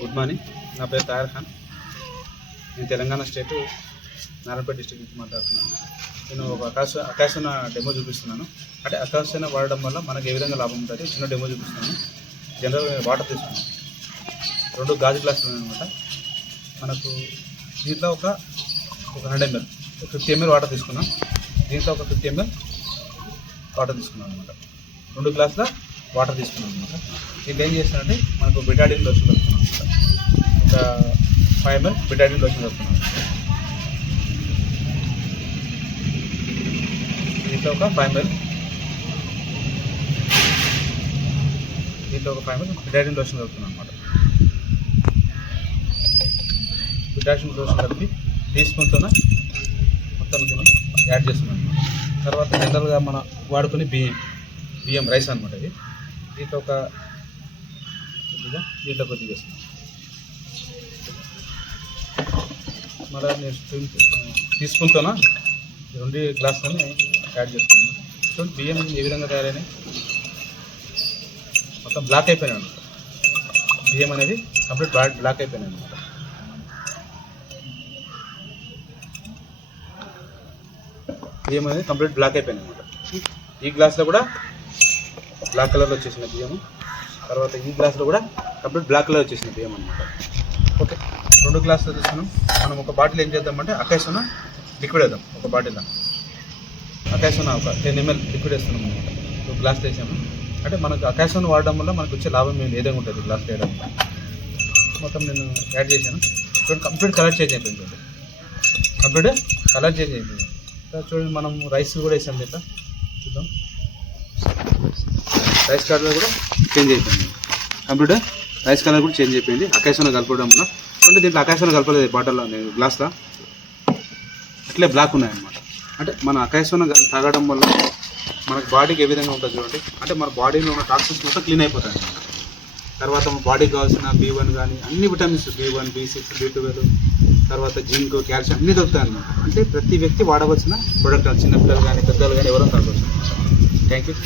Good morning. నా పేరు తాయర్ ఖాన్. నేను తెలంగాణ స్టేట్ నారాయణపేట డిస్ట్రిక్ట్ నుంచి మాట్లాడుతున్నాను. నేను ఒక అకాశన డెమో చూపిస్తున్నాను. అంటే అకాశన వాడడం వల్ల మనకు ఏ విధంగా లాభం ఉంటుంది చిన్న డెమో చూపిస్తున్నాను. జనరల్గా వాటర్ తీసుకున్నాను. 2 గాజు గ్లాసులు అనమాట. మనకు దీంట్లో ఒక 100 ml 50 ml వాటర్ తీసుకున్నాం. దీంట్లో ఒక 50 ml వాటర్ తీసుకున్నాం అనమాట. 2 గ్లాసుల వాటర్ తీసుకున్నాం అనమాట. దీంట్లో ఏం చేస్తానంటే మనకు బెటాడిన్ లోషన్ కలుపుతున్నాం అనమాట. ఒక 5 ml బెటాడిన్ లోషన్ కలుపుతున్నాం. దీంట్లో ఒక 5 ml బెటాడిన్ లోషన్ కలుపుతున్నాం అనమాట. బెటాడిన్ లోషన్ కలిపి టీస్పూన్తో మొత్తం యాడ్ చేస్తున్నాం. తర్వాత జనరల్గా మనం వాడుకునే బియ్యం రైస్ అనమాట. ఇది దీంట్లో కొద్దిగా వేస్తున్నాం. మళ్ళీ నెక్స్ట్ టీస్పూన్తో 2 గ్లాసులని యాడ్ చేస్తున్నాము. చూడండి బియ్యం ఏ విధంగా తయారైనాయి, మొత్తం బ్లాక్ అయిపోయినాయి అనమాట. బియ్యం అనేది కంప్లీట్ బ్లాక్ అయిపోయినాయి అనమాట. బియ్యం అనేది కంప్లీట్ బ్లాక్ అయిపోయినాయి అనమాట. ఈ గ్లాస్లో కూడా బ్లాక్ కలర్లో వచ్చేసిన బియ్యము. తర్వాత ఈ గ్లాస్లో కూడా కంప్లీట్ బ్లాక్ కలర్ వచ్చేసిన బియ్యం అనమాట. ఓకే, 2 గ్లాసులు తీసుకున్నాం. మనం ఒక బాటిల్ ఏం చేద్దామంటే అకాశన లిక్విడ్ వేద్దాం. ఒక బాటిల్లో అకాశన ఒక 10 ml లిక్విడ్ వేస్తున్నాం అనమాట. 2 గ్లాసులు వేసాము. అంటే మనకు అకాశన వాడడం వల్ల మనకు వచ్చే లాభం ఏదైనా ఉంటుంది గ్లాసులు వేయడం. మొత్తం నేను యాడ్ చేశాను. చూడండి కంప్లీట్ కలర్ చేంజ్ అయిపోయింది. కంప్లీట్ కలర్ చేంజ్ అయిపోయింది. చూడండి మనం రైస్ కూడా వేసాం. లేదా చూద్దాం, రైస్ కలర్ కూడా చేంజ్ అయిపోయింది. కంప్లీట్ రైస్ కలర్ కూడా చేంజ్ అయిపోయింది అకాశన కలపడం వల్ల. చూడండి దీంట్లో అకాశన కలపలేదు బాటిల్లో, నేను గ్లాస్లో అట్లే బ్లాక్ ఉన్నాయన్నమాట. అంటే మన అకాశన తాగడం వల్ల మనకు బాడీకి ఏ విధంగా ఉంటుంది చూడండి. అంటే మన బాడీలో ఉన్న టాక్సిన్స్ మొత్తం క్లీన్ అయిపోతాయి అన్నమాట. తర్వాత మన బాడీకి కావాల్సిన B1 కానీ అన్ని విటమిన్స్ B1, B6, B12, తర్వాత జింక్, కాల్షియం అన్నీ దొరుకుతాయి అన్నమాట. అంటే ప్రతి వ్యక్తి వాడవలసిన ప్రోడక్ట్, చిన్నపిల్లలు కానీ పెద్దలు కానీ ఎవరైనా తాగవచ్చు. Thank you.